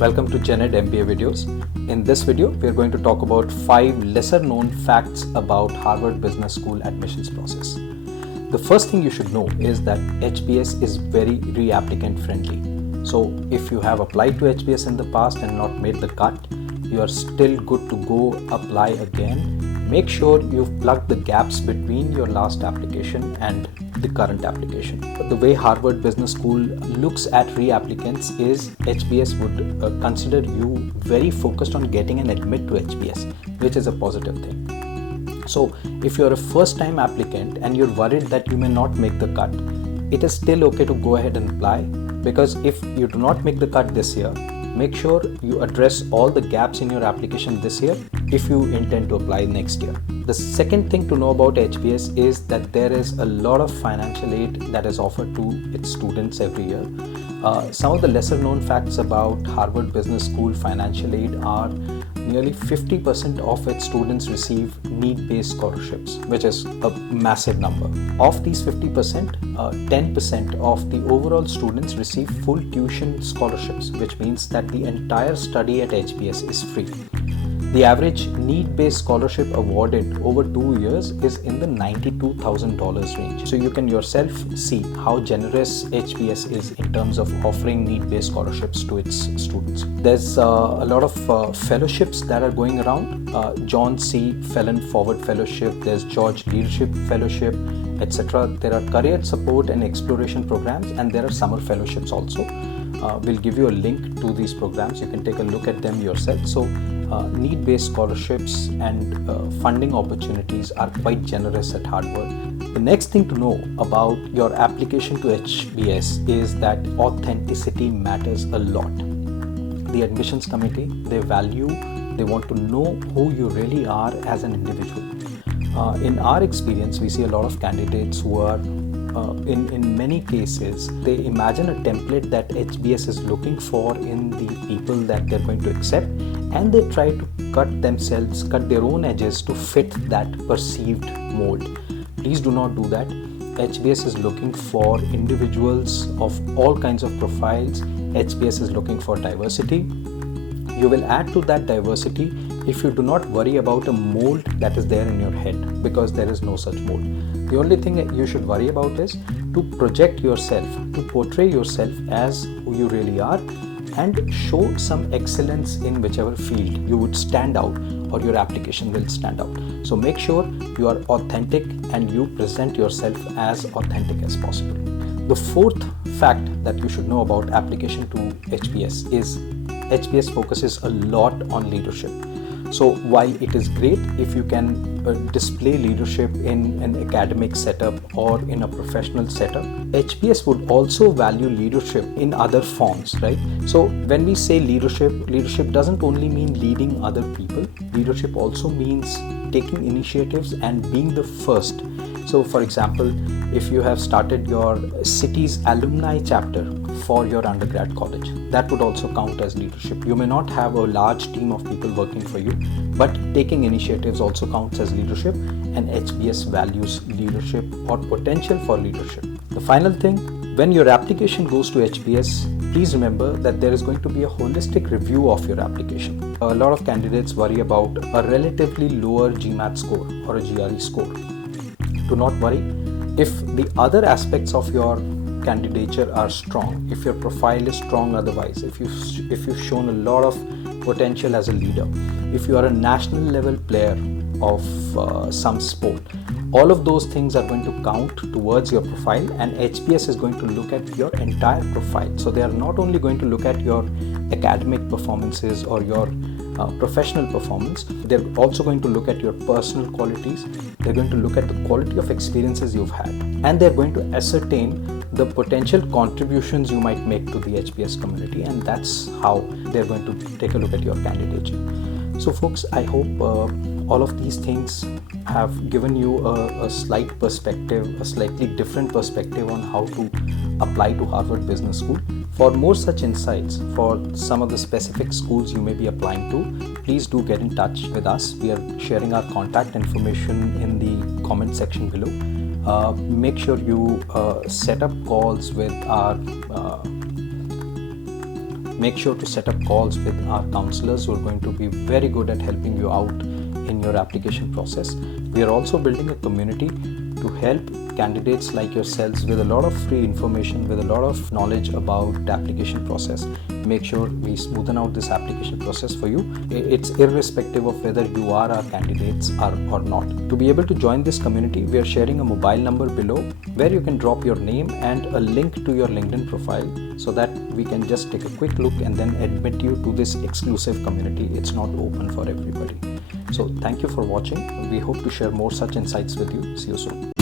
Welcome to GenEdMBA videos. In this video, we are going to talk about 5 lesser known facts about Harvard Business School admissions process. The first thing you should know is that HBS is very reapplicant friendly. So if you have applied to HBS in the past and not made the cut, you are still good to go apply again. Make sure you've plugged the gaps between your last application and the current application. But the way Harvard Business School looks at reapplicants is HBS would consider you very focused on getting an admit to HBS, which is a positive thing. So if you're a first time applicant and you're worried that you may not make the cut, it is still okay to go ahead and apply, because if you do not make the cut this year, make sure you address all the gaps in your application this year if you intend to apply next year. The second thing to know about HBS is that there is a lot of financial aid that is offered to its students every year. Some of the lesser known facts about Harvard Business School financial aid are nearly 50% of its students receive need-based scholarships, which is a massive number. Of these 50%, 10% of the overall students receive full tuition scholarships, which means that the entire study at HBS is free. The average need-based scholarship awarded over 2 years is in the $92,000 range. So you can yourself see how generous HBS is in terms of offering need-based scholarships to its students. There's a lot of fellowships that are going around. John C. Phelan Forward Fellowship, there's George Leadership Fellowship, etc. There are career support and exploration programs, and there are summer fellowships also. We'll give you a link to these programs. You can take a look at them yourself. So need-based scholarships and funding opportunities are quite generous at Harvard. The next thing to know about your application to HBS is that authenticity matters a lot. The admissions committee, they want to know who you really are as an individual. In our experience, we see a lot of candidates who are in many cases, they imagine a template that HBS is looking for in the people that they're going to accept, and they try to cut their own edges to fit that perceived mold. Please do not do that. HBS is looking for individuals of all kinds of profiles. HBS is looking for diversity. You will add to that diversity if you do not worry about a mold that is there in your head, because there is no such mold. The only thing that you should worry about is to project yourself, to portray yourself as who you really are, and show some excellence in whichever field you would stand out or your application will stand out. So make sure you are authentic and you present yourself as authentic as possible. The fourth fact that you should know about application to HBS is HBS focuses a lot on leadership. So while it is great if you can display leadership in an academic setup or in a professional setup, HBS would also value leadership in other forms, right? So when we say leadership doesn't only mean leading other people. Leadership also means taking initiatives and being the first. So for example, if you have started your city's alumni chapter for your undergrad college, that would also count as leadership. You may not have a large team of people working for you, but taking initiatives also counts as leadership, and HBS values leadership or potential for leadership. The final thing, when your application goes to HBS, please remember that there is going to be a holistic review of your application. A lot of candidates worry about a relatively lower GMAT score or a GRE score. Do not worry. If the other aspects of your candidature are strong, if your profile is strong otherwise, if you've shown a lot of potential as a leader, if you are a national level player of some sport, all of those things are going to count towards your profile, and HBS is going to look at your entire profile. So they are not only going to look at your academic performances or your professional performance, they're also going to look at your personal qualities. They're going to look at the quality of experiences you've had, and they're going to ascertain the potential contributions you might make to the HBS community, and that's how they're going to take a look at your candidature. So folks, I hope all of these things have given you a slight perspective, a slightly different perspective on how to apply to Harvard Business School. For more such insights for some of the specific schools you may be applying to, please do get in touch with us. We are sharing our contact information in the comment section below. Make sure you set up calls with our Make sure to set up calls with our counselors who are going to be very good at helping you out in your application process. We are also building a community to help candidates like yourselves with a lot of free information, with a lot of knowledge about the application process. Make sure we smoothen out this application process for you. It's irrespective of whether you are our candidates or not. To be able to join this community, we are sharing a mobile number below where you can drop your name and a link to your LinkedIn profile so that we can just take a quick look and then admit you to this exclusive community. It's not open for everybody. So thank you for watching. We hope to share more such insights with you. See you soon.